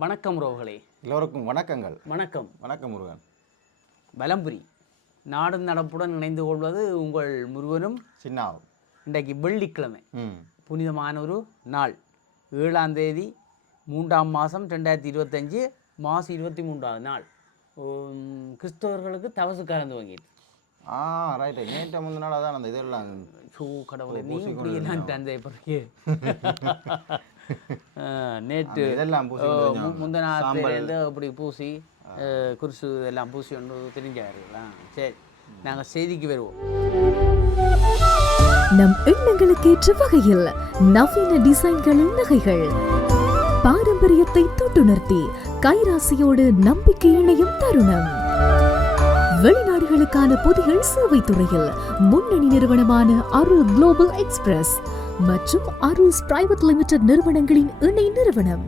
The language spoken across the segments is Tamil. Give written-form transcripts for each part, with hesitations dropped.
வணக்கம் ரோகளே. எல்லோருக்கும் வணக்கங்கள். வணக்கம். வணக்கம் முருகன். வலம்புரி நாடு நடப்புடன் இணைந்து கொள்வது உங்கள் முருகனும் சின்னாவும். இன்றைக்கு வெள்ளிக்கிழமை, புனிதமான ஒரு நாள். 7ஆம் தேதி 3ஆம் மாதம் 2025, மாதம் 23ஆவது நாள். கிறிஸ்தவர்களுக்கு தவசு காலம் துவங்கிட்டு. ரைட்டு. நேற்று முந்தின நாள் அதான் அந்த இதெல்லாம் கடவுளை நீ இப்படியெல்லாம் தந்தைப்படுறீங்க. நேற்று முந்தநாத்திலேருந்து அப்படி பூசி குருசு எல்லாம் பூசி ஒன்று தெரிஞ்சாருங்களா? சரி, நாங்கள் செய்திக்கு வருவோம். நம் எண்ணங்களுக்கு ஏற்ற வகையில் நவீன டிசைன்களின் நகைகள், பாரம்பரியத்தை தொட்டுணர்த்தி கைராசியோடு நம்பிக்கை இணையும் தருணம். வெளிநாடுகளுக்கான பொதிகள் சேவை துறையில் முன்னணி நிறுவனமான அருள் குளோபல் எக்ஸ்பிரஸ் மற்றும் அருள்ஸ் பிரைவேட் லிமிடெட் நிறுவனங்களின் இணை நிறுவனம்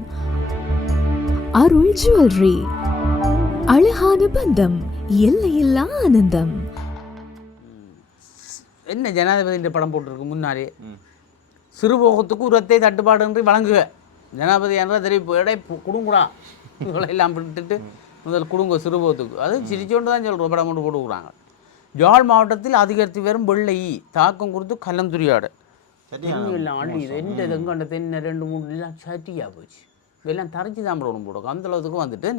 அருள் ஜுவல்லரி. அழகான பந்தம், எல்லையில்லா ஆனந்தம். என்ன ஜனாதிபதி படம் போட்டிருக்கு முன்னாலே, சிறுபோகத்துக்கு உரத்தை தட்டுப்பாடு வழங்குக ஜனாதிபதி என்ற தெரிவிப்பு. எடை குடுங்குடா எல்லாம் விட்டுட்டு முதல் குடுங்க சிறுபோகத்துக்கு. அது சிரிச்சோண்டு தான் சொல்கிறோம். படம் கொண்டு போட்டுக்கிறாங்க. ஜாழ் மாவட்டத்தில் அதிகரித்து வரும் வெள்ளை தாக்கம் குறித்து கலந்துரையாடு. எல்லாம் அள்ளி இது எந்த தெங்கண்ட தென்னை 2-3 எல்லாம் சட்டியாக போச்சு. இதெல்லாம் தரைச்சி தான் போடணும் போடும். அந்த அளவுக்கு வந்துட்டு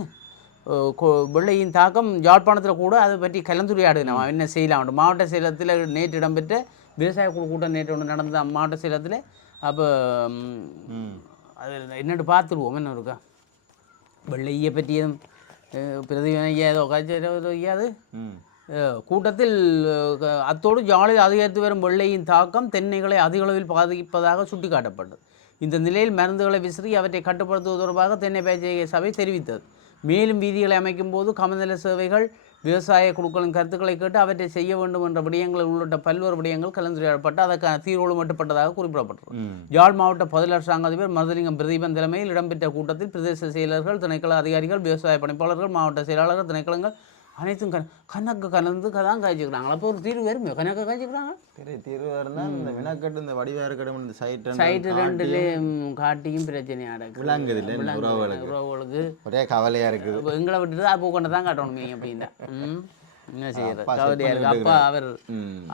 வெள்ளையின் தாக்கம் யாழ்ப்பாணத்தில் கூட அதை பற்றி கலந்துரையாடு. நம்ம என்ன செய்யலாம். மாவட்ட செயலகத்தில் நேற்று இடம்பெற்ற விவசாய குழு கூட்டம் நேற்று ஒன்று நடந்த மாவட்ட செயலகத்தில். அப்போ அது என்னென்னு பார்த்துருவோம். என்ன இருக்கா வெள்ளையை பற்றியும் பிரதிநிதியாக அது கூட்டத்தில் அத்தோடு ஜாலில் அதிகரித்து வரும் வெள்ளையின் தாக்கம் தென்னைகளை அதிக அளவில் பாதிப்பதாக சுட்டிக்காட்டப்பட்டது. இந்த நிலையில் மருந்துகளை விசிறி அவற்றை கட்டுப்படுத்துவது தொடர்பாக தென்னை பேச்சை சபை தெரிவித்தது. மேலும் வீதிகளை அமைக்கும் போது கமநல சேவைகள் விவசாய குழுக்களின் கருத்துக்களை கேட்டு அவற்றை செய்ய வேண்டும் என்ற விடயங்கள் உள்ளிட்ட பல்வேறு விடயங்கள் கலந்துரையாடப்பட்டு அதற்கான தீர்வுகள் மட்டுப்பட்டதாக குறிப்பிடப்பட்டது. யாழ் மாவட்ட பதில் அரசாங்க அதிபர் மருதலிங்கம் பிரதீபன் தலைமையில் இடம்பெற்ற கூட்டத்தில் பிரதேச செயலர்கள், திணைக்கள அதிகாரிகள், விவசாய பணிப்பாளர்கள், மாவட்ட செயலாளர்கள், திணைக்களங்கள் அனைத்தும் கணக்கு கலந்து தான் காய்ச்சிக்கிறாங்க. அப்போ ஒரு தீர்வு வருமே கணக்கு காய்ச்சிக்கிறாங்க. தீர்வு இருந்தால் இந்த வினாக்கட்டு இந்த வடிவேறுக்கடும் இந்த சைட்டு ரெண்டுலேயும் காட்டியும் பிரச்சனையாக உறவுகளுக்கு ஒரே கவலையாக இருக்குது. எங்களை விட்டுட்டு அப்போ கொண்டு தான் காட்டணும் அப்படின்னா என்ன செய்யறது கவலையாக இருக்குது. அப்பா அவர்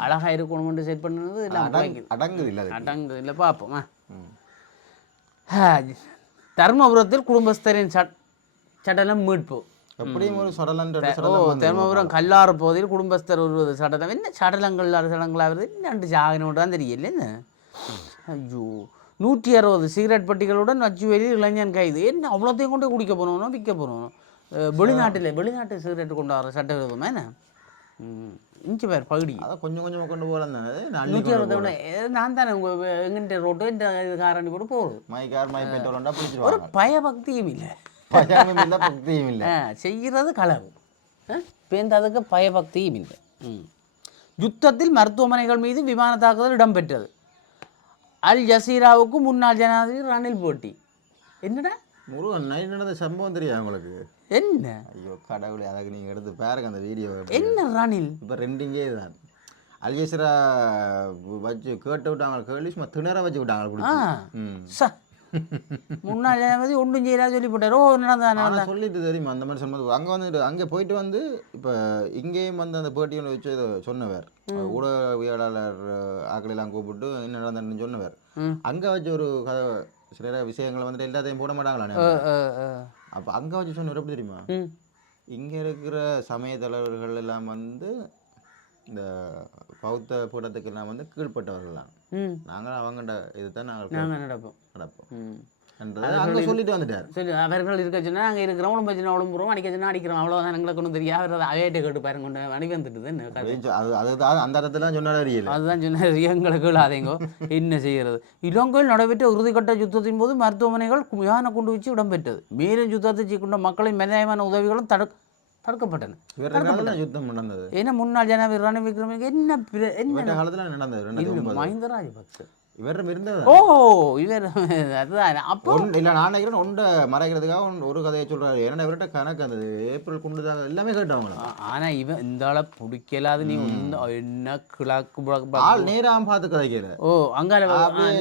அழகாக இருக்கணும்னு செட் பண்ணுறது இல்லை அடங்குது இல்லை. பார்ப்போம். தர்மபுரத்தில் குடும்பஸ்தரின் சடலம் மீட்பு. தர்மபுரம் கல்லாறு பகுதியில் குடும்பஸ்தர் ஒரு சடலம். என்ன சடலங்கள் சடங்களாகிறது என்ன சாகனோடு தான் தெரியல. என்ன ஐயோ 160 சிகரெட் பட்டிகளுடன் நச்சுவேலியில் இளைஞன் கைது. என்ன அவ்வளோத்தையும் கொண்டு குடிக்க போகணும், விற்க போகணும். வெளிநாட்டு சிகரெட்டு கொண்டு வர சட்டவிரோதமா என்ன இஞ்சி பேர் பகுதி கொஞ்சம் கொஞ்சமாக கொண்டு போகலாம். 160 நான் தானே எங்கிட்ட ரோட்டு இந்த காரணி போட்டு போகுது. ஒரு பயபக்தியும் இல்லை, பக்தியும் இல்லை, செய்கிறது களவு பேர்ந்ததுக்கு பயபக்தியும் இல்லை. யுத்தத்தில் மருத்துவமனைகள் மீது விமான தாக்குதல் இடம்பெற்றது. அல் ஜசீராவுக்கு முன்னாள் ஜனாதிபதி ரணில் போட்டி. என்னடா முருகன் நைட் நடந்த சம்பவம் தெரியாது உங்களுக்கு? என்ன ஐயோ கடவுளே, அதுக்கு நீங்கள் எடுத்து பாருங்க அந்த வீடியோ. என்ன ரணில் இப்போ ரெண்டிங்கே தான் அல் ஜசீரா வச்சு கேட்டு விட்டாங்க. கேள்வி சும்மா திணற வச்சு விட்டாங்க. முன்னாள் ஜனாதிபதி ஒன்றும் செய்யலாம் சொல்லி போட்டாரோ நடந்தா சொல்லிட்டு தெரியுமா அந்த மாதிரி சொன்னது. அங்கே வந்துட்டு அங்கே போயிட்டு வந்து இப்போ இங்கேயும் வந்து அந்த பேட்டியை வச்சு சொன்னவர் ஊடகவியலாளர் ஆக்களெல்லாம் கூப்பிட்டு என்ன நடந்ததுன்னு சொன்னவர். அங்கே வச்சு ஒரு கதை சில விஷயங்களை வந்துட்டு எல்லாத்தையும் போட மாட்டாங்களா? அப்போ அங்கே வச்சு சொன்னவர் எப்படி தெரியுமா? இங்கே இருக்கிற சமய தலைவர்கள் எல்லாம் வந்து இந்த பௌத்த பீடத்துக்கெல்லாம் வந்து கீழ்பட்டவர்கள்லாம் நாங்கள் அவங்கள்ட இதுதான் நாங்கள் நடப்போம் அங்கே சொல்லிட்டு வந்துட்டார். சரி, அவர்கள் இருக்க சொன்னால் நாங்கள் இருக்கிறோம், உடம்பு வச்சுனா உடம்புறோம், அடிக்க சொன்னால் அடிக்கிறோம், அவ்வளோதான். எங்களுக்கு ஒன்றும் தெரியாது. அவையிட்ட கேட்டு பாருங்க கொண்டு அடி வந்துட்டுது. அதுதான் அந்த இடத்துல சொன்னார். அதுதான் சொன்னார். எங்களுக்கு இல்லாதேங்கோ என்ன செய்கிறது. இலங்கையில் நடைபெற்ற இறுதிக்கட்ட யுத்தத்தின் போது மருத்துவமனைகள் யானை கொண்டு வச்சு இடம்பெற்றது. மேலும் யுத்தத்தை செய்கின்ற மக்களின் மனிதாயமான உதவிகளும் தடுக்கப்பட்டன. யுத்தம் நடந்தது. ஏன்னா முன்னாள் ஜனாதிபதி ரணில் விக்ரமசிங்கே என்ன காலத்தில் நடந்தது. மஹிந்த ராஜபக்ச இவரும் இருந்தது ஓ இவர் அதுதான் அப்போ இல்லை நான் நினைக்கிறேன் ஒன்றை மறைக்கிறதுக்காக ஒரு கதையை சொல்கிறாரு. ஏன்னா இவர்கிட்ட கணக்கு அந்த ஏப்ரல் குண்டுதாக எல்லாமே கேட்டவங்க. ஆனால் இவன் இந்த ஆளை பிடிக்கலாது நீ என்ன கிழக்கு ஆள் நேராக பார்த்து கதைக்கிற. ஓ அங்கே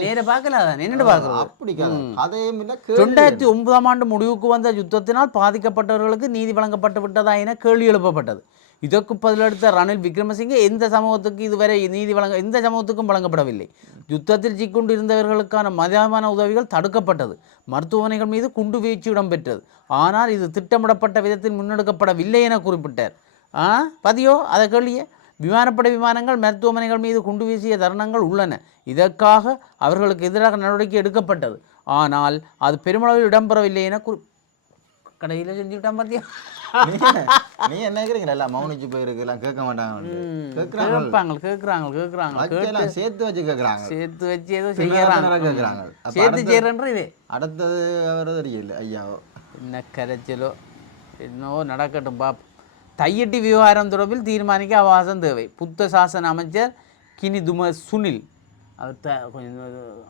நேர பார்க்கலாதான் என்னென்னு பார்க்குறது அப்படி கதையும் இல்லை. 2009 முடிவுக்கு வந்த யுத்தத்தினால் பாதிக்கப்பட்டவர்களுக்கு நீதி வழங்கப்பட்டு விட்டதா என கேள்வி எழுப்பப்பட்டது. இதற்கு பதிலளித்த ரணில் விக்ரமசிங்கே எந்த சமூகத்துக்கு இதுவரை நீதி எந்த சமூகத்துக்கும் வழங்கப்படவில்லை. யுத்தத்தில் சிக்கொண்டு இருந்தவர்களுக்கான மதியமான உதவிகள் தடுக்கப்பட்டது. மருத்துவமனைகள் மீது குண்டு வீழ்ச்சி இடம்பெற்றது. ஆனால் இது திட்டமிடப்பட்ட விதத்தில் முன்னெடுக்கப்படவில்லை என குறிப்பிட்டார். பதியோ அதை கேள்வியே. விமானப்படை விமானங்கள் மருத்துவமனைகள் மீது குண்டு வீசிய தருணங்கள் உள்ளன. இதற்காக அவர்களுக்கு எதிராக நடவடிக்கை எடுக்கப்பட்டது. ஆனால் அது பெருமளவில் இடம்பெறவில்லை என கடையில் செஞ்சுக்கிட்டான் பார்த்தியா. நீ என்ன கேட்குறீங்களா மௌனிச்சு போயிருக்கு எல்லாம் கேட்க மாட்டாங்க. கேட்குறாங்க சேர்த்து வச்சு கேட்குறாங்க. சேர்த்து வச்சு ஏதோ செய்யறாங்க கேட்குறாங்க. சேர்த்து செய்யறன்ற இது அடுத்தது அவர் தெரியல ஐயாவோ என்ன கரைச்சலோ என்னவோ நடக்கட்டும் பாப். தையட்டி விவகாரம் தொடர்பில் தீர்மானிக்க அவகாசம் தேவை. புத்த சாசன அமைச்சர் கினி தும சுனில் அவர் கொஞ்சம்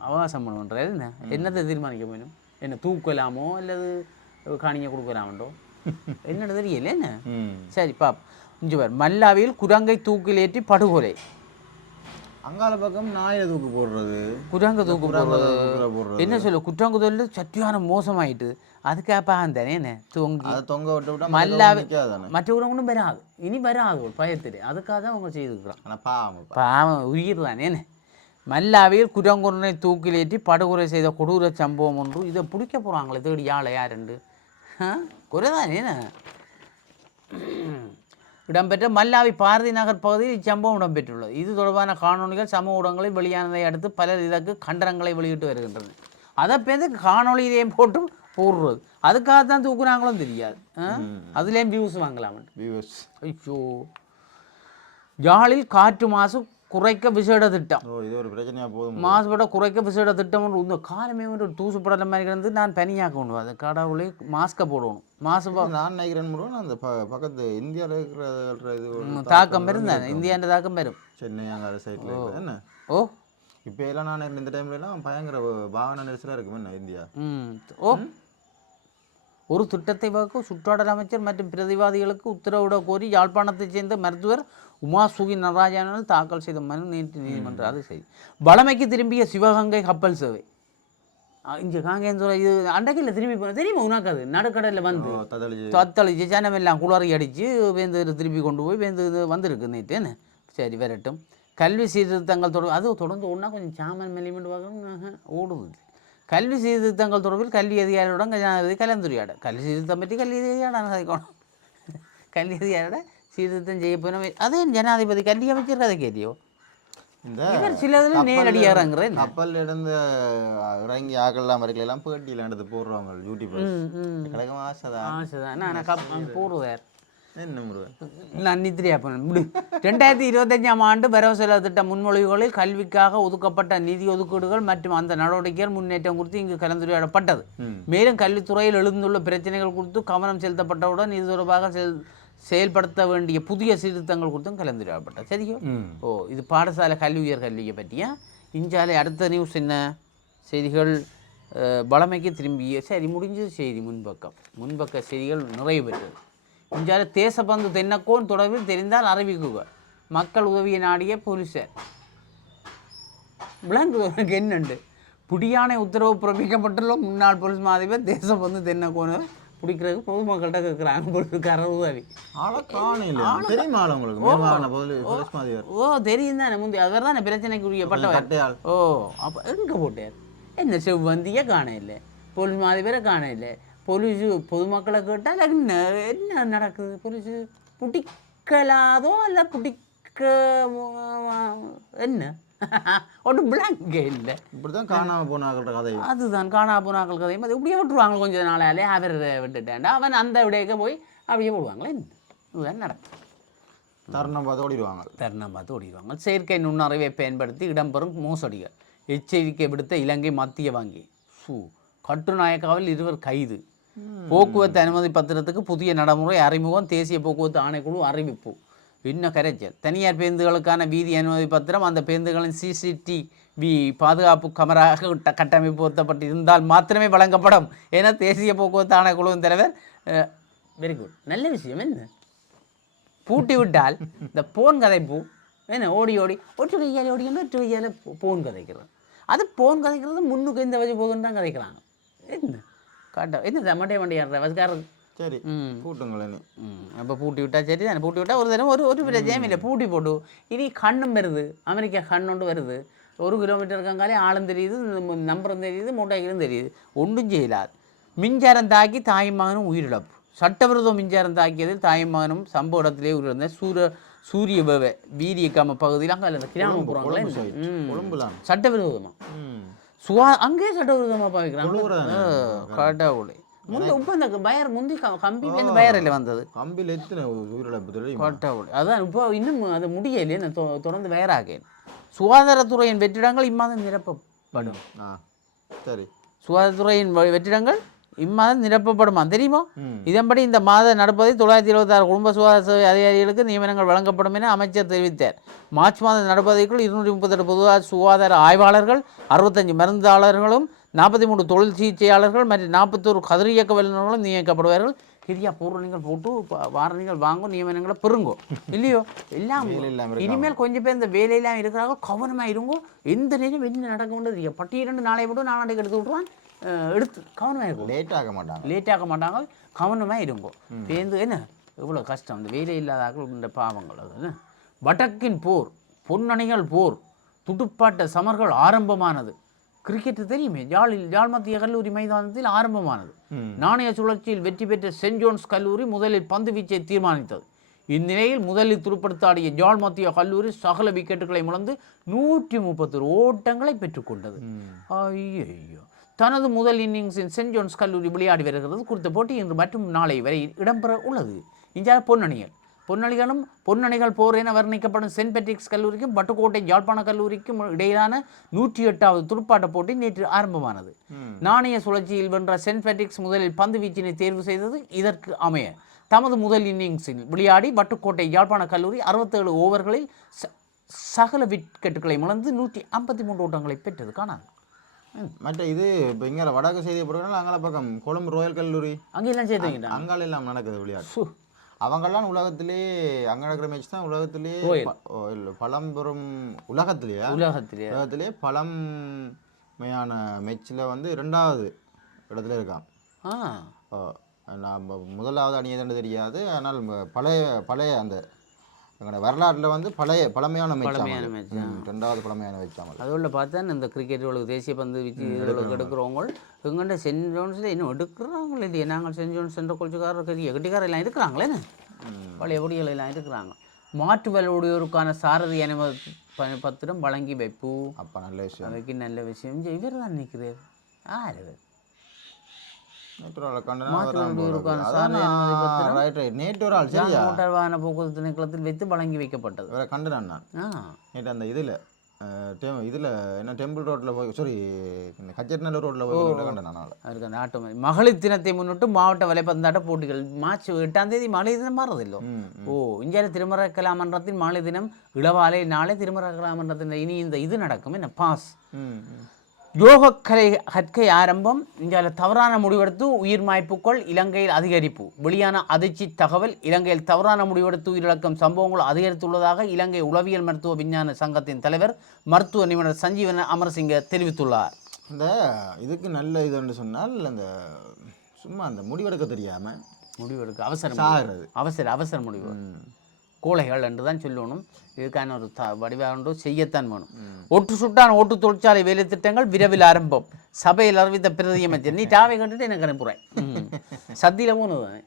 அவகாசம் பண்ணுறாரு. என்னத்தை தீர்மானிக்க வேணும்? என்ன தூக்கலாமோ அல்லது காணிங்க கொடுக்கலாமோ என்னென்னு தெரியல. என்ன சரி பாப். இங்கே பார், மல்லாவியில் குரங்கை தூக்கில் ஏற்றி படுகொலை. அங்கால பக்கம் நாயை தூக்கு போடுறது, குரங்கு தூக்கு போடுறது என்ன சொல்ல குற்றங்குதல் சட்டியான மோசமாயிட்டு. அதுக்காக தானே என்ன தொங்க விட்டு மல்லாவி மற்ற குரங்கும் வராது, இனி வராது ஒரு பயத்தில். அதுக்காக தான் அவங்க செய்திருக்கிறான். ஆனால் பாவம் பாவம் உயிர் தானே என்ன. மல்லாவியில் குரங்குரனை தூக்கிலேற்றி படுகொலை செய்த கொடூர சம்பவம் ஒன்று. இதை பிடிக்க போகிறாங்களே தேடி யாழை யாருண்டு குறைதானே என்ன. இடம்பெற்ற மல்லாவி பாரதி நகர் பகுதியில் இச்சம்பவம் இடம்பெற்றுள்ளது. இது தொடர்பான காணொலிகள் சமூக ஊடகங்களில் வெளியானதை அடுத்து பலர் இதற்கு கண்டனங்களை வெளியிட்டு வருகின்றனர். அதை பேருந்து காணொலியிலேயும் போட்டு போடுறது. அதுக்காக தான் தூக்குறாங்களும் தெரியாது. அதுலேயும் வியூஸ் வாங்கலாம். வியூஸ் ஐயோ. யாழில் காற்று மாசு குறைக்க விசேட திட்டம். இது ஒரு பிரச்சனையாக போதும். மாசுபட குறைக்க விசேட திட்டம் இந்த காலமே ஒரு தூசுப்படல மாதிரி கிடந்து நான் பனியாக்க கொண்டு அது கடவுளே மாஸ்கை போடணும். மாசுபா நான் நினைக்கிறேன் அந்த பக்கத்து இந்தியாவில் இருக்கிற இது தாக்கம் பெரும் இந்தியாண்ட தாக்கம் பெரும். சென்னை அங்கே சைடில் என்ன ஓ இப்போ எல்லாம் நான் இந்த டைம்லலாம் பயங்கர வாகன நெரிசலாக இருக்கும் என்ன இந்தியா. ஓ ஒரு திட்டத்தை வகுக்க சுற்றாடல் அமைச்சர் மற்றும் பிரதிவாதிகளுக்கு உத்தரவிட கோரி யாழ்ப்பாணத்தைச் சேர்ந்த மருத்துவர் உமா சுகி நடராஜனால் தாக்கல் செய்த மனு நேற்று நீதிமன்றம் அது செய்தி. வளமைக்கு திரும்பிய சிவகங்கை கப்பல் சேவை. இங்கே காங்கேந்துறை இது அண்டைக்கில் திரும்பி போன தெரியுமா உனக்கு? அது நடுக்கடலில் வந்து தத்தளிச்சு ஜனமெல்லாம் குளறி அடித்து வேந்து திருப்பி கொண்டு போய் வேந்து வந்திருக்கு நேற்று. என்ன சரி வரட்டும். கல்வி சீர்திருத்தங்கள் அது தொடர்ந்து ஒன்றா கொஞ்சம் சாமான் மெலிமெண்ட் பார்க்கணும் ஓடுது. கல்வி சீர்திருத்தங்கள் தொடர்பில் கல்வி அதிகாரியுடன் ஜனாதிபதி கலந்துரையாட. கல்வி சீர்திருத்தம் பற்றி கல்வி அதிகாரியாட கல்வி அதிகாரியோட சீர்திருத்தம் செய்ய போன அதே ஜனாதிபதி கல்வி அமைச்சர் கதை கேட்டியோ. இந்த சிலதுல நேரடியாகிறாங்கிற கப்பல் இருந்து இறங்கி ஆக்கெல்லாம் வரைக்கலாம் பேட்டியில் எடுத்து போடுறவங்க யூடியூப் கிடக்கும். ஆசைதான் நான் போடுவார். என்ன நான் நித்திரியா பண்ண 2025ஆம் ஆண்டு வரவு செலவு திட்ட முன்மொழிவுகளில் கல்விக்காக ஒதுக்கப்பட்ட நிதி ஒதுக்கீடுகள் மற்றும் அந்த நடவடிக்கைகள் முன்னேற்றம் குறித்து இங்கு கலந்துரையாடப்பட்டது. மேலும் கல்வித்துறையில் எழுந்துள்ள பிரச்சனைகள் குறித்து கவனம் செலுத்தப்பட்டவுடன் இது தொடர்பாக செயல்படுத்த வேண்டிய புதிய சீர்திருத்தங்கள் குறித்தும் கலந்துரையாடப்பட்டது. சரியோ? இது பாடசாலை கல்வி உயர் கல்வியை பற்றியா. இஞ்சாலை அடுத்த நியூஸ் என்ன செய்திகள்? வளமைக்கு திரும்பிய சரி முடிஞ்சது செய்தி. முன்பக்க செய்திகள் நிறைவு பெற்றது. இஞ்சால தேசபந்து தென்னக்கோன் தொடர்பில் தெரிந்தால் அறிவிக்குக. மக்கள் உதவியை நாடிய போலீசார். விளங்குவதற்கு என்னண்டு புடியானை உத்தரவு பிறப்பிக்கப்பட்டுள்ள முன்னாள் போலீஸ் மாதிபர் தேசபந்து தென்னக்கோனை பிடிக்கிறதுக்கு பொதுமக்கள்கிட்ட கேட்குறாங்க உதவி. ஓ தெரியும் தானே முந்தைய அவர் தானே பிரச்சனைக்குரிய பட்டவர். ஓ அப்போ எங்கே போட்டார்? என்ன செவ்வந்தியே காண இல்லை, போலீஸ் மாதிபரை காண இல்லை. போலீஸு பொதுமக்களை கேட்டால் என்ன என்ன நடக்குது? போலீஸு பிடிக்கலாதோ இல்லை பிடிக்க என்ன ஒன்றும் பிளாங்கே இல்லை. இப்படி தான் காணாமல் போனாக்கள் கதை. அதுதான் காணாமல் போனாக்கள் கதையும் அது இப்படியே விட்டுருவாங்க. கொஞ்சம் நாளாலே அவர் விட்டுட்டேன்டா அவன் அந்த விடையக்க போய் அப்படியே போடுவாங்களே. இதுதான் நடக்கும். தருணம் பார்த்து ஓடிடுவாங்க. செயற்கை நுண்ணறிவை பயன்படுத்தி இடம்பெறும் மோசடிகள். எச்சரிக்கை விடுத்த இலங்கை மத்திய வங்கி. கட்டுநாயக்காவில் 2 கைது. போக்குவரத்து அனுமதி பத்திரத்துக்கு புதிய நடைமுறை அறிமுகம். தேசிய போக்குவரத்து ஆணைக்குழு அறிவிப்பு. இன்னும் கரைச்சல். தனியார் பேருந்துகளுக்கான வீதி அனுமதி பத்திரம் அந்த பேருந்துகளின் CCTV பாதுகாப்பு கமரா கட்டமைப்பு பொருத்தப்பட்டிருந்தால் மாத்திரமே வழங்கப்படும் என தேசிய போக்குவரத்து ஆணைக்குழுவின் தலைவர் வெரி குட் நல்ல விஷயம் என்ன பூட்டி விட்டால் இந்த போன் கதைப்பு என்ன ஓடி ஓடி ஒற்று கையால் ஓடிக்கணும் ஒற்று கையால் போன் கதைக்கிறது அது போன் கதைக்கிறது முன்னுக்கு இந்த வழி போகுதுன்னு தான் கதைக்கிறாங்க என்ன காட்ட என்ன மண்டையாடுற வசக்காரர் சரி பூட்டுங்களேன்னு அப்போ பூட்டி விட்டா சரி தானே பூட்டி விட்டால் ஒரு தினம் ஒரு பிரச்சனையும் இல்லை பூட்டி போட்டு இனி கண்ணும் வருது அமெரிக்கா கண்ணொண்டு வருது 1 கிலோமீட்டர் இருக்காங்காலே ஆளும் தெரியுது நம்பரும் தெரியுது மோட்டாய்களும் தெரியுது ஒன்றும் செய்யலாது மின்சாரம் தாக்கி தாயும் மகனும் உயிரிழப்பு சட்டவிரோத மின்சாரம் தாக்கியதில் தாயும் மகனும் சம்பவ இடத்திலே உயிரிழந்த சூரிய வீரியக்காம பகுதியில் அங்கே அந்த கிராமப்புறங்களே சட்டவிரோதமாக அங்கேயே சட்டவிரோதமாக பாவிக்கிறாங்க கடவுளே இப்போ இந்த பயர் முந்தி கம்பிலேருந்து பயரில் வந்தது கம்பியில் எத்தனை உயிரிழப்பு கடவுளே அதான் இப்போ இன்னும் அது முடியலையே தொடர்ந்து பயராக சுகாதாரத்துறையின் வெற்றிடங்கள் இம்மாதம் நிரப்பப்படும் சரி சுகாதாரத்துறையின் வெற்றிடங்கள் இம்மாதம் நிரப்பப்படுமா தெரியுமா இதன்படி இந்த மாதம் நடப்பதை 926 குடும்ப சுகாதார சேவை அதிகாரிகளுக்கு நியமனங்கள் வழங்கப்படும் என அமைச்சர் தெரிவித்தார் மார்ச் மாதம் நடப்பதைக்குள் 238 பொதுவாக சுகாதார ஆய்வாளர்கள் 65 மருந்தாளர்களும் 43 தொழில் சிகிச்சையாளர்கள் மற்றும் 41 கதிரியக்க வல்லுநர்களும் நியமிக்கப்படுவார்கள் கிரியா பூர்வணிகள் போட்டு வாரணிகள் வாங்கும் நியமனங்களை பெறுங்கோ இல்லையோ எல்லாம் இனிமேல் கொஞ்சம் பேர் இந்த வேலையெல்லாம் இருக்கிறாங்க கவனமாக இருங்கோ எந்த நேரம் என்ன நடக்கும்ன்றது பட்டியல் நாளை விட்டு நாளாண்டைக்கு எடுத்து விட்ருவான் எடுத்து கவனமாக இருக்கும் லேட் ஆக மாட்டாங்க கவனமாக இருங்கோ பேருந்து என்ன எவ்வளோ கஷ்டம் இந்த வேலை இல்லாத இந்த பாவங்கள் அது வடக்கின் போர் பொன்னணிகள் போர் துடுப்பாட்ட சமர்கள் ஆரம்பமானது கிரிக்கெட்டு தெரியுமே யாழ் மத்திய கல்லூரி மைதானத்தில் ஆரம்பமானது நாணய சுழற்சியில் வெற்றி பெற்ற சென்ட் ஜோன்ஸ் கல்லூரி முதலில் பந்து வீச்சை தீர்மானித்தது இந்நிலையில் முதலில் துடுப்படுத்தாடிய யாழ் மத்திய கல்லூரி சகல விக்கெட்டுகளை முழந்து 131 ஓட்டங்களை பெற்றுக்கொண்டது ஐயோ தனது முதல் இன்னிங்ஸின் சென்ட் ஜோன்ஸ் கல்லூரி விளையாடி வருகிறது குறித்த போட்டி இன்று மற்றும் நாளை வரை இடம்பெற உள்ளது இந்தியா பொன்னணிகள் போர் என வர்ணிக்கப்படும் சென்ட் பேட்ரிக்ஸ் கல்லூரிக்கும் பட்டுக்கோட்டை யாழ்ப்பாண கல்லூரிக்கும் இடையிலான 108வது துடுப்பாட்ட போட்டி நேற்று ஆரம்பமானது நாணய சுழற்சியில் வென்ற சென்ட் பேட்ரிக்ஸ் முதலில் பந்து வீச்சினை தேர்வு செய்தது இதற்கு அமைய தமது முதல் இன்னிங்ஸில் விளையாடி பட்டுக்கோட்டை யாழ்ப்பாண கல்லூரி 67 ஓவர்களில் சகல விக்கெட்டுகளை முழந்து 153 ஓட்டங்களை பெற்றது காணாது மற்ற இது இப்போ இங்கே வடக்கு செய்தி போடுறதுனால அங்கே பக்கம் கொழும்பு ரோயல் கல்லூரி அங்கெல்லாம் சேர்த்துக்கிட்டாங்க அங்கால எல்லாம் நடக்குது விளையாட்டு அவங்கெல்லாம் உலகத்திலே அங்கே நடக்கிற மேட்ச் தான் உலகத்திலே பழம்பெரும் உலகத்திலே பழமையான மேட்ச்சில் வந்து 2வது இடத்துல இருக்கான் நான் முதலாவது அணி எதுன்னு தெரியாது ஆனால் பழைய அந்த எங்களோட வரலாற்றில் வந்து பழமையான மேட்ச் 2வது பழமையான மேட்ச் அதோட பார்த்தா இந்த கிரிக்கெட்டுகளுக்கு தேசிய பந்து வீச்சு இதுகளுக்கு எடுக்கிறவங்க எங்கள்கிட்ட சென்ட் ஜோன்ஸில் இன்னும் எடுக்கிறாங்களே இல்லையா நாங்கள் சென்ட் ஜோன்ஸ் என்ற கொள்கைக்காரர் பெரிய கட்டிக்காரர் எல்லாம் இருக்கிறாங்களேன்னு பழைய பொடிகள் எல்லாம் இருக்கிறாங்க மாற்று வலுடையோருக்கான சாரதி அனுமதி பத்திரம் வழங்கி வைப்பு அப்போ நல்ல விஷயம் அவைக்கு நல்ல விஷயம் இவர் தான் நிற்கிறார் யார் மோட்டார் வாகன போக்குவரத்து திணைக்களத்தில் வைத்து வழங்கி வைக்கப்பட்டது கண்டுதான் நான் நேற்று அந்த இதில் என்ன டெம்பிள் ரோட்டில் போய் கச்சேரிநல்லூர் ரோட்டில் போய் கண்டேன் அதுக்கு அந்த ஆட்டோ மகளிர் தினத்தை முன்னிட்டு மாவட்ட வலைப்பந்தாட்ட போட்டிகள் மார்ச் 8ஆம் தேதி மகளிர் தினம் மாறதில்லை இந்தியாவில் திருமறை கலாமன்றத்தின் மகளிர் தினம் இளவாலை நாளை திருமறை கலாமன்றத்தின் இனி இந்த இது நடக்கும் என்ன பாஸ் யோகக்கலை கற்கை ஆரம்பம் இந்தியாவில் தவறான முடிவெடுத்து உயிர் மாய்ப்புக்கள் இலங்கையில் அதிகரிப்பு வெளியான அதிர்ச்சி தகவல் இலங்கையில் தவறான முடிவெடுத்து உயிரிழக்கும் சம்பவங்கள் அதிகரித்துள்ளதாக இலங்கை உளவியல் மருத்துவ விஞ்ஞான சங்கத்தின் தலைவர் மருத்துவ நிபுணர் சஞ்சீவன அமரசிங்க தெரிவித்துள்ளார் இந்த இதுக்கு நல்ல இதுன்னு சொன்னால் அந்த சும்மா அந்த முடிவெடுக்க தெரியாமல் முடிவெடுக்க அவசர முடிவு கோழைகள் என்று தான் சொல்லணும் இதுக்கான ஒரு வடிவாக செய்யத்தான் வேணும் ஒட்டு சுட்டான ஓட்டு தொழிற்சாலை வேலை திட்டங்கள் விரைவில் ஆரம்பம் சபையில் அறிவித்த பிரதி அமைச்சர் நீ டாவை கண்டுட்டு எனக்கு அனுப்புகிறேன் சத்தியில் போனது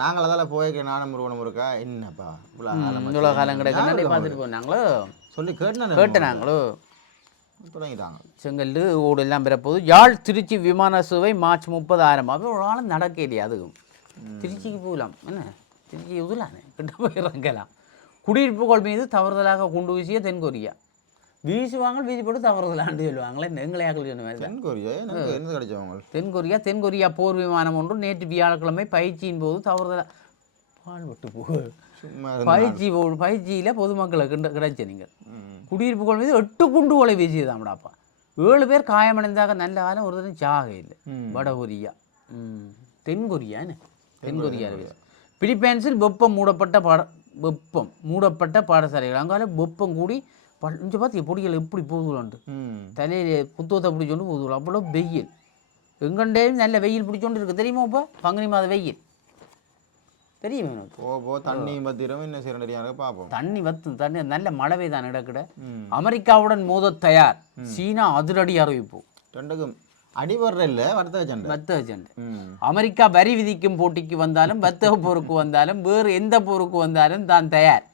நாங்கள் அதால் போய்க்க நானும் முருகனும் இருக்கா என்னப்பா இவ்வளோ காலம் கிடைக்க பார்த்துட்டு போனாங்களோ சொல்லி கேட்டு நாங்களோ தொடங்கிட்டாங்க செங்கல் ஓடு எல்லாம் பெறப்போது யாழ் திருச்சி விமான சேவை மார்ச் 30 ஆரம்பம் ஒரு நாளும் நடக்க இல்லையா அதுவும் திருச்சிக்கு போகலாம் என்ன திருச்சி உதலானே கிட்ட போய் இறங்கலாம் குடியிருப்புகள் மீது தவறுதலாக குண்டு வீசிய தென்கொரியா வீசுவாங்க வீசி போட்டு தவறுதலான்னு சொல்லுவாங்களே எங்களையாக்கள் சொன்ன தென்கொரியா போர் விமானம் ஒன்று நேற்று வியாழக்கிழமை பயிற்சியின் போது தவறுதலா பால் விட்டு பயிற்சியில் பொதுமக்களுக்கு கிடைச்ச நீங்கள் குடியிருப்புகள் மீது 8 குண்டுகளை வீசியதாம்டாப்பா. 7 பேர் காயமடைந்தாக. நல்ல காலம் ஒரு தரம் சாக இல்லை. வடகொரியா, தென்கொரியான்னு தென்கொரியா. பிலிப்பைன்ஸில் வெப்பம் மூடப்பட்ட பாடசாலைகள். அங்கால வெப்பம் கூடி இங்கே பார்த்து பொடிகள் எப்படி போகுதுலான்ட்டு தலையில புத்தகத்தை பிடிச்சோண்டு போகுதுல. அவ்வளோ வெயில். எங்கண்டேயும் நல்ல வெயில் பிடிச்சோண்டு இருக்குது தெரியுமா? இப்போ பங்குனி மாத வெயில் தெரியுமா? தண்ணி பத்திரம் என்ன செய்யறாங்க பார்ப்போம். தண்ணி நல்ல மழை தான் இடக்கிட. அமெரிக்காவுடன் மோத தயார். சீனா அதிரடி அறிவிப்பு. ரெண்டுக்கும் அடிபடுற இல்லை வர்த்தக சண்டை. அமெரிக்கா வரி விதிக்கும் போட்டிக்கு வந்தாலும் வர்த்தக போருக்கு வந்தாலும் வேறு எந்த போருக்கு வந்தாலும் தான் தயார்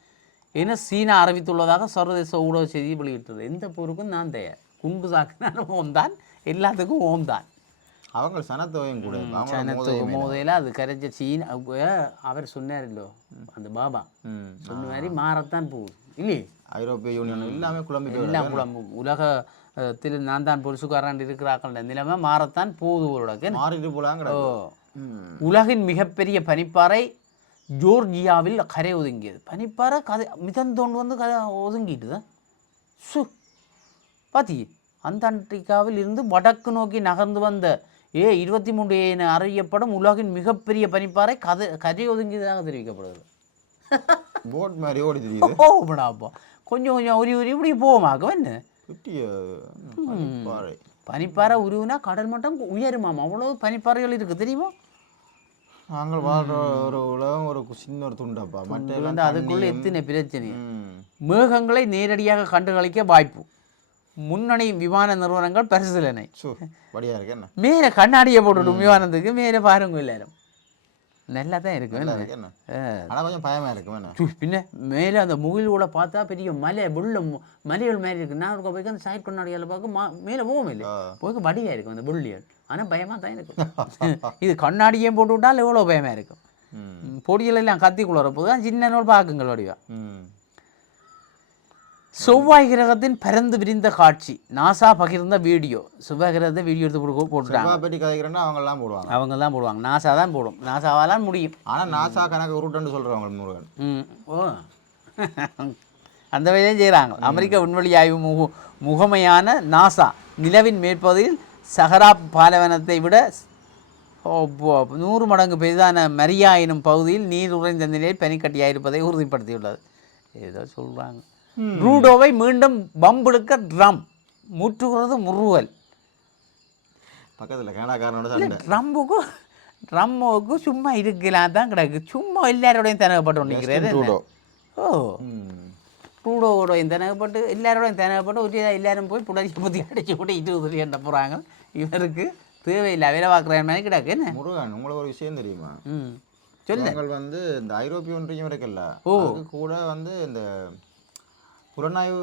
என சீனா அறிவித்துள்ளதாக சர்வதேச ஊடக செய்தி வெளியிட்டது. எந்த போருக்கும் நான் தயார். குண்டு சாக்கினாலும் ஓம்தான், எல்லாத்துக்கும் ஓம்தான். அவங்க சனத்தொகையும் கூட மோதையில அது கரைச்ச சீனா. அவர் சொன்னார் இல்லோ அந்த பாபா சொன்ன மாதிரி மாறத்தான் போகுது இல்லையே. ஐரோப்பிய யூனியன் எல்லாமே எல்லாம் குழம்பும். உலகத்தில் நான் தான் பொருசுக்காரன் இருக்கிறார்கள் நிலைமை மாறத்தான் போகுது. மாறிட்டு போலாங்க. உலகின் மிகப்பெரிய பனிப்பாறை ஜோர்ஜியாவில் கரை ஒதுங்கியது. பனிப்பாறை மிதந்தோண்டு வந்து ஒதுங்கிட்டுதான். பாத்தி அண்டார்டிகாவில் இருந்து வடக்கு நோக்கி நகர்ந்து வந்த 23 என அறியப்படும் உலகின் மிகப்பெரிய பனிப்பாறை கரை ஒதுங்கியதாக தெரிவிக்கப்படுது. போட் மாதிரி ஓடி தெரியுது. கொஞ்சம் உரி இப்படி போமாக்கும் என்ன பனிப்பாறை உருவுனா கடல் மட்டம் உயருமாம். அவ்வளவு பனிப்பாறைகள் இருக்கு தெரியுமா? நாங்கள் வாழ்ற ஒரு உலகம் ஒரு சின்ன ஒரு துண்டப்பா. மற்ற அதுக்குள்ள எத்தனை பிரச்சனை. மேகங்களை நேரடியாக கண்டுகளிக்க வாய்ப்பு. முன்னணி விமான நிறுவனங்கள் பரிசீலனை. மேலே கண்ணாடியை போட்டுடும் விமானத்துக்கு. மேலே பாருங்க எல்லாரும் நல்லா தான் இருக்கு. கொஞ்சம் பயமா இருக்கு. பின்ன மேலே அந்த முகில் கூட பார்த்தா பெரிய மலை வெள்ளம் மலைகள் மாதிரி இருக்கு. நான் போய் அந்த சைட் கண்ணாடியால் பார்க்க மேலே போகும் இல்லை போய்க்கு வடியா இருக்கும் அந்த வெள்ளியல். ஆனால் பயமாக தான் இருக்கும். இது கண்ணாடியே போட்டு விட்டால் எவ்வளோ பயமாக இருக்கும். பொடிகள் எல்லாம் கத்திக்குள்ள போது தான் சின்ன நோல் பார்க்குங்கள் வடிவா. செவ்வாய் கிரகத்தின் பரந்து விரிந்த காட்சி. நாசா பகிர்ந்த வீடியோ. செவ்வாய் கிரகத்தை வீடியோ எடுத்து போட்டுட்டாங்க. அவங்க தான் போடுவாங்க. நாசா தான் போடும். நாசாவாலாம் முடியும். ஆனால் நாசா கணக்கு உருட்டுன்னு சொல்கிறவங்க முருகன். ஓ அந்த வகையிலையும் செய்கிறாங்க. அமெரிக்க விண்வெளி ஆய்வு முகமையான நாசா நிலவின் மேற்பகுதியில் சஹரா பாலைவனத்தை விட 100 மடங்கு பெரிதான மரியா எனும் பகுதியில் நீர் உறைந்த நிலையில் பனிக்கட்டியாயிருப்பதை உறுதிப்படுத்தியுள்ளது. ஏதோ சொல்கிறாங்க. ரூடோவை மீண்டும் பம்பெடுக்க ட்ரம் முற்றுகிறது முறுவல். பக்கத்தில் ட்ரம்முக்கு சும்மா இருக்கலாம் தான் கிடக்கு. சும்மா எல்லாரோடையும் தினகப்பட்டு நிற்கிறேன். ஓ ரூடோவோடையும் தினகப்பட்டு எல்லாரோடையும் தினகப்பட்டு ஒரு எல்லாரும் போய் புடச்சி புத்தி அடிச்சு போட்டு 20 எண்ண போகிறாங்க. இவருக்கு தேவையில்லை வேலை பார்க்குற மாதிரி கிடக்கு. என்ன முருகன் உங்களுக்கு ஒரு விஷயம் தெரியுமா? சொல்லுங்கள். வந்து இந்த ஐரோப்பிய ஒன்றியம் இருக்குல்ல கூட வந்து இந்த புலனாய்வு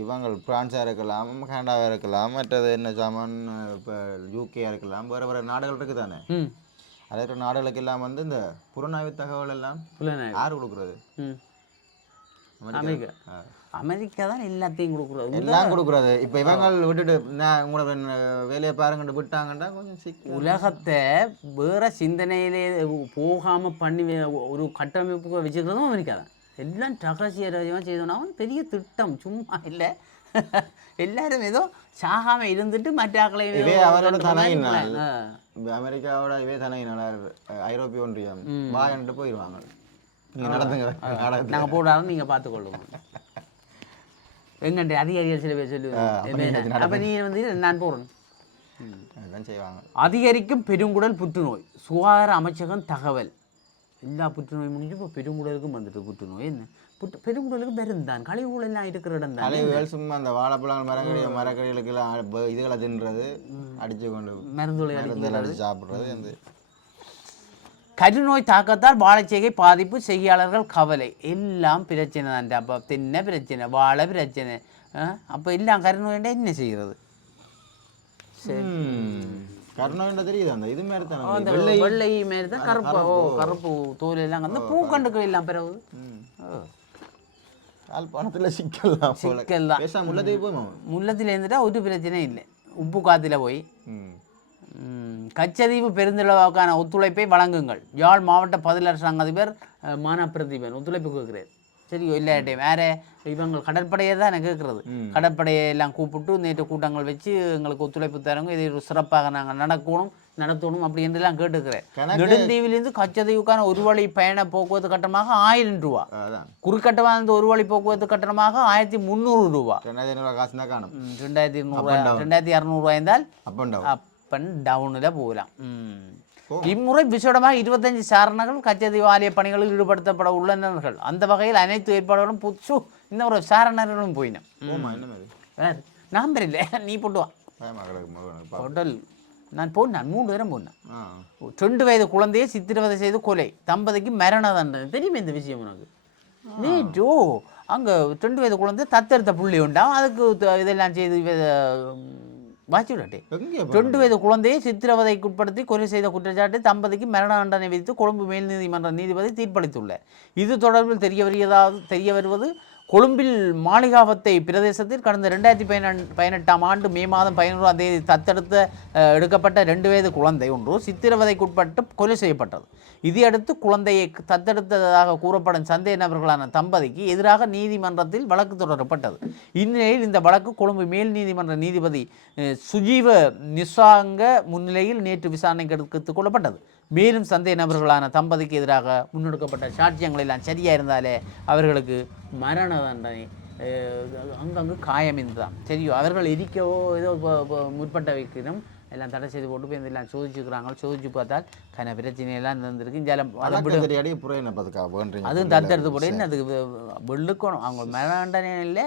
இவங்க பிரான்ஸாக இருக்கலாம், கனடாவாக இருக்கலாம், மற்றது என்ன சாமான் இப்போ யூகேயாக இருக்கலாம், வேறு வேறு நாடுகள் இருக்குது தானே. அதே நாடுகளுக்கு எல்லாம் வந்து இந்த புலனாய்வு தகவல் எல்லாம் யார் கொடுக்குறது? அமெரிக்கா தான் எல்லாத்தையும் கொடுக்குறது. எல்லாம் கொடுக்குறது. இப்போ இவங்க விட்டுட்டு நான் உங்களோட வேலையை பாருங்கன்னு விட்டாங்கன்னா கொஞ்சம் உலகத்தை வேற சிந்தனையிலே போகாமல் பண்ணி ஒரு கட்டமைப்பு வச்சுக்கிறதும் அமெரிக்கா தான். எல்லாம் ரகசிய ரகசியமாக செய்தோன்னா பெரிய திட்டம் சும்மா இல்லை. எல்லாரும் ஏதோ சாகாமல் இருந்துட்டு மற்றாக்களை அவரோட தலையினால் அமெரிக்காவோட இவே தலையினால் ஐரோப்பிய ஒன்றியம் வாங்கிட்டு போயிடுவாங்க. நீங்கள் நடந்துங்க நாங்கள் போடாலும் நீங்கள் பார்த்துக்கொள்ளுவோம். எங்கள்கிட்ட அதிகாரிகள் சில பேர் சொல்லுவேன். அப்போ நீ வந்து நான் போகிறேன் செய்வாங்க. அதிகரிக்கும் பெருங்குடல் புற்றுநோய். சுகாதார அமைச்சகம் தகவல். எல்லா புற்றுநோய் முடிஞ்சு இப்போ பெருங்குடலுக்கும் வந்துட்டு புற்றுநோய். என்ன பெருங்குடலுக்கு பெருந்தான் கழிவுகள் எல்லாம் இருக்கிற இடம் தான். கழிவுகள் சும்மா அந்த வாழைப்பழங்கள் மரக்கறிகளுக்கெல்லாம் இதுகளை தின்றது அடிச்சு கொண்டு மருந்துகளை சாப்பிட்றது. அந்த கருநோய் தாக்கத்தால் வாழைச்சேகை பாதிப்பு. செய்தியாளர்கள் கவலை. எல்லாம் பிரச்சனை தான். அப்போ தென்னை பிரச்சனை, வாழை பிரச்சனை. அப்போ எல்லாம் கருநோய்ண்டா என்ன செய்கிறது? கருணாண்ட தெரியுது அந்த இது மாதிரி தான். அந்த வெள்ளை மாதிரி தான் கருப்பு. கருப்பு தோல் எல்லாம் வந்து பூக்கண்டுக்கு எல்லாம் பிறகு பணத்தில் சிக்கலாம். முல்லத்தில் இருந்துட்டா ஒரு பிரச்சனை இல்லை. உப்பு காத்துல போய் கச்சதீவு பெருந்திழவுக்கான ஒத்துழைப்பை வழங்குங்கள். யாழ் மாவட்ட பதில் அரசாங்க அதிபர் மானா பிரதீபன் ஒத்துழைப்பு கேட்கிறார். சரியோ இல்லாட்டே வேற இவங்க கடற்படையை தான் எனக்கு கேட்குறது. கடற்படையை எல்லாம் கூப்பிட்டு நேற்று கூட்டங்கள் வச்சு எங்களுக்கு ஒத்துழைப்பு தரங்க, இதை ஒரு சிறப்பாக நாங்கள் நடத்தணும் அப்படி என்றெல்லாம் கேட்டுக்கிறேன். நெடுந்தீவிலிருந்து கச்சதீவுக்கான ஒரு வழி பயண போக்குவரத்து கட்டணமாக 1000 ரூபா, குறுக்கட்டமாக இருந்த ஒரு வழி போக்குவரத்து கட்டணமாக 1300 ரூபா, 2200 இருந்தால் அப் அண்ட் டவுனில் போகலாம். இம்முறை விசேடமாக 25 சாரணர்கள் கச்சதீவு ஆலய பணிகளில் ஈடுபடுத்தப்பட உள்ளனர்கள். அந்த வகையில் அனைத்து ஏற்பாடுகளும் புதுசு இந்த ஒரு சாரணர்களும் போயினோம். நம்பர் இல்லை, நீ போட்டு வா. ஹோட்டல் நான் போனேன், 3 பேரும் போனேன். 2 வயது குழந்தையை சித்திரவதை செய்து கொலை, தம்பதிக்கு மரண தண்டனை. தெரியுமே இந்த விஷயம் உனக்கு? நீட்டோ அங்கே 2 வயது குழந்தை தத்தெடுத்த புள்ளி உண்டாம், அதுக்கு இதெல்லாம் செய்து வாசிவிடட்டே. 2 வயது குழந்தையை சித்திரவதைக்கு உட்படுத்தி கொலை செய்த குற்றச்சாட்டு தம்பதிக்கு மரண தண்டனை விதித்து கொழும்பு மேல் நீதிமன்ற நீதிபதி தீர்ப்பளித்துள்ளார். இது தொடர்பில் தெரிய வருவது கொழும்பில் மாளிகாவத்தை பிரதேசத்தில் கடந்த 2018ஆம் ஆண்டு மே மாதம் 11ஆம் தேதி எடுக்கப்பட்ட 2 வயது குழந்தை ஒன்று சித்திரவதைக்குட்பட்டு கொலை செய்யப்பட்டது. இதையடுத்து குழந்தையை தத்தெடுத்ததாக கூறப்படும் சந்தேக நபர்களான தம்பதிக்கு எதிராக நீதிமன்றத்தில் வழக்கு தொடரப்பட்டது. இந்நிலையில் இந்த வழக்கு கொழும்பு மேல் நீதிமன்ற நீதிபதி சுஜீவ நிசாங்க முன்னிலையில் நேற்று விசாரணைக்கு எடுத்துக் கொள்ளப்பட்டது. மேலும் சந்தேக நபர்களான தம்பதிக்கு எதிராக முன்னெடுக்கப்பட்ட சாட்சியங்கள் எல்லாம் சரியாக இருந்தாலே அவர்களுக்கு மரண தண்டனை, அங்கங்கு காயம் என்றுதான் சரியோ. அவர்கள் எரிக்கவோ ஏதோ முற்பட்ட வைக்கணும் எல்லாம் தடை செய்து போட்டு போய் எல்லாம் சோதிச்சுக்கிறாங்க. சோதிச்சு பார்த்தால் கன பிரச்சனையெல்லாம் இருந்திருக்கு. அதுவும் தடுத்தெடுத்து போட என்ன அதுக்கு வெள்ளுக்கணும் அவங்க மரண தண்டனை இல்லை.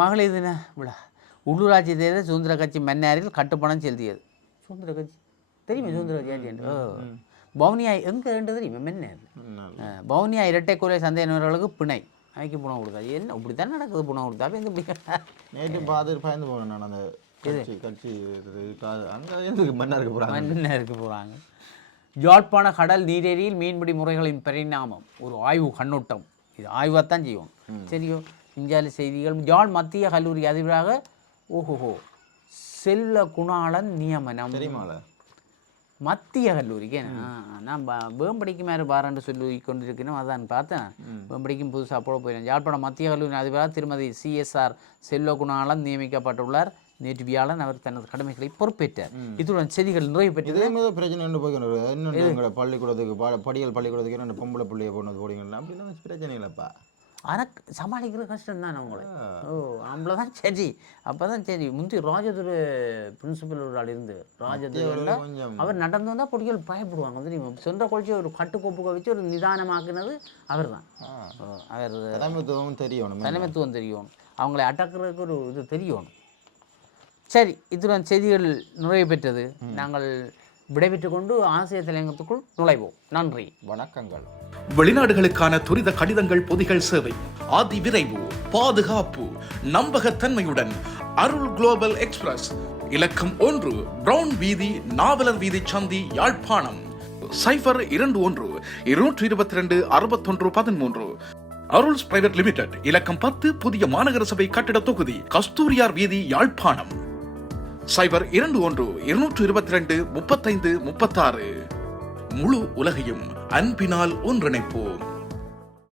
மகளிர் தின விழா உள்ளூராட்சி தேர்தல் சுதந்திர கட்சி மன்னாரில் கட்டுப்பணம் செலுத்தியது. சுதந்திர கட்சி தெரியுமா? சுதந்திர கட்சி பவுனியா எங்கே தெரியுமா? மன்னார் பவுனியா இரட்டை கொலை சந்தேகர்களுக்கு பிணை அவைக்கு புணம் கொடுத்தாரு. என்ன இப்படித்தான் நடக்குது? புணம் கொடுத்தா நேற்று பார்த்து பயந்து போனேன் நான். அந்த மன்னாருக்கு போகிறாங்க. யாழ்ப்பாண கடல் நீரேரியில் மீன்பிடி முறைகளின் பரிணாமம் ஒரு ஆய்வு கண்ணோட்டம். இது ஆய்வாகத்தான் செய்வோம் சரியோ. இந்தியாவில் செய்திகள். யாழ் மத்திய கல்லூரி அதிபராக செல்ல குணாளன் நியமனம். மத்திய கல்லூரிக்கு நான் வேம்படிக்கு மேலே பாராண்டு சொல்லி கொண்டிருக்கணும். அதான் பார்த்தேன். வேம்படிக்கும் புதுசாக போட போயிடும். யாழ்ப்பாணம் மத்திய கல்லூரி அதிபராக திருமதி CSR செல்வகுணாளன் நியமிக்கப்பட்டுள்ளார். நேற்று வியாழன் அவர் தனது கடமைகளை பொறுப்பேற்றார். இதுடன் செய்திகள் நிறைவு பெற்றது. பிரச்சனை பள்ளிக்கூடத்துக்கு பள்ளிக்கூடத்துக்கு பொம்பளை பிள்ளைய போனது போடுங்க அப்படின்னா பிரச்சனை இல்லைப்பா. ஆனால் சமாளிக்கிற கஷ்டம் தான் அவங்கள. அவ்வளோதான் சரி. அப்போ தான் சரி. முந்தி ராஜதுரை பிரின்சிபல் ஒரு ஆள் இருந்து ராஜதுரை அவர் நடந்து வந்தால் பொடிகள் பயப்படுவாங்க தெரியுமா? சொந்த கொள்ச்சி ஒரு கட்டுக்கோப்புக்க வச்சு ஒரு நிதானமாக்குனது அவர் தான். அவர் தலைமைத்துவம் தெரியணும். அவங்களை அடக்கிறதுக்கு ஒரு இது தெரியணும். சரி, இதுடன் செய்திகள் நிறைவு பெற்றது. நாங்கள் விடைபெற்று கொண்டு ஆசிரியர் தலையங்கத்துக்குள் நுழைவோம். நன்றி, வணக்கங்கள். வெளிநாடுகளுக்கான துரித கடிதங்கள் பொதிகள் சேவை, அதி விரைவு, பாதுகாப்பு, நம்பகத்தன்மையுடன் அருள் குளோபல் எக்ஸ்பிரஸ், இலக்கம் 1, பிரவுன் வீதி, நாவலர் வீதி சந்தி, யாழ்ப்பாணம். 0121-222-6113. அருள்ஸ் பிரைவேட் லிமிடெட், இலக்கம் 10, புதிய மாநகர சபை கட்டிட தொகுதி, கஸ்தூரியார் வீதி, யாழ்ப்பாணம். 0121-222-3536. முழு உலகையும் அன்பினால் ஒன்றிணைப்போம்.